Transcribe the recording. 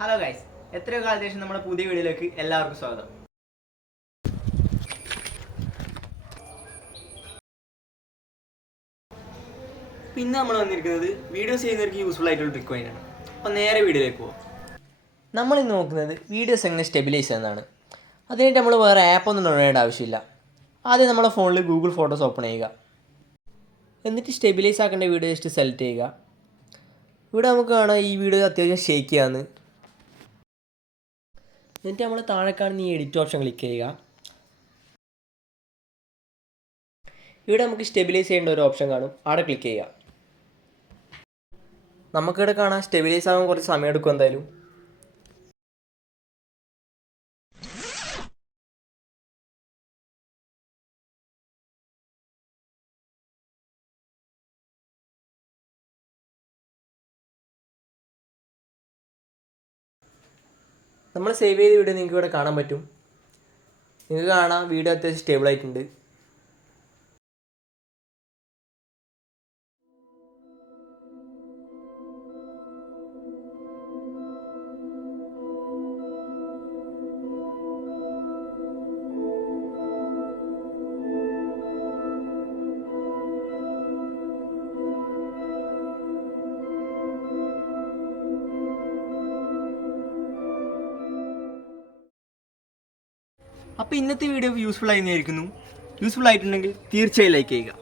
Hello guys, എത്രയോ കാലത്തിന് ശേഷം നമ്മുടെ പുതിയ വീഡിയോയിലേക്ക് എല്ലാവർക്കും സ്വാഗതം. ഇന്ന് നമ്മൾ വന്നിരിക്കുന്നത് വീഡിയോസ് ചെയ്യുന്നവർക്ക് യൂസ്ഫുൾ ആയിട്ടുള്ള ട്രിക്ക് വേണ്ടിയാണ്. അപ്പോൾ നേരെ വീഡിയോയിലേക്ക് പോകാം. നമ്മളിന്ന് നോക്കുന്നത് വീഡിയോസ് എങ്ങനെ സ്റ്റെബിലൈസ് ചെയ്യുന്നതാണ്. അതിനായിട്ട് നമ്മൾ വേറെ ആപ്പൊന്നും ഡൗൺലോഡ് ആവശ്യമില്ല. ആദ്യം നമ്മുടെ ഫോണിൽ ഗൂഗിൾ ഫോട്ടോസ് ഓപ്പൺ ചെയ്യുക. എന്നിട്ട് സ്റ്റെബിലൈസ് ആക്കേണ്ട വീഡിയോ ജസ്റ്റ് സെലക്ട് ചെയ്യുക. ഇവിടെ നമുക്ക് കാണാം ഈ വീഡിയോ അത്യാവശ്യം ഷേക്ക് ചെയ്യാന്ന്. എന്നിട്ട് നമ്മൾ താഴെ കാണുന്ന ഈ എഡിറ്റ് ഓപ്ഷൻ ക്ലിക്ക് ചെയ്യുക. ഇവിടെ നമുക്ക് സ്റ്റെബിലൈസ് ചെയ്യേണ്ട ഒരു ഓപ്ഷൻ കാണും, അവിടെ ക്ലിക്ക് ചെയ്യുക. നമുക്കിവിടെ കാണാം സ്റ്റെബിലൈസ് ആകാൻ കുറച്ച് സമയം എടുക്കും എന്തായാലും. നമ്മൾ സേവ് ചെയ്ത വീഡിയോ നിങ്ങൾക്ക് ഇവിടെ കാണാൻ പറ്റും. നിങ്ങൾക്ക് കാണാം വീഡിയോ അത്യാവശ്യം സ്റ്റേബിൾ ആയിട്ടുണ്ട്. അപ്പോൾ ഇന്നത്തെ വീഡിയോ യൂസ്ഫുൾ ആയിരിക്കുന്നു. യൂസ്ഫുൾ ആയിട്ടുണ്ടെങ്കിൽ തീർച്ചയായും ലൈക്ക് ചെയ്യുക.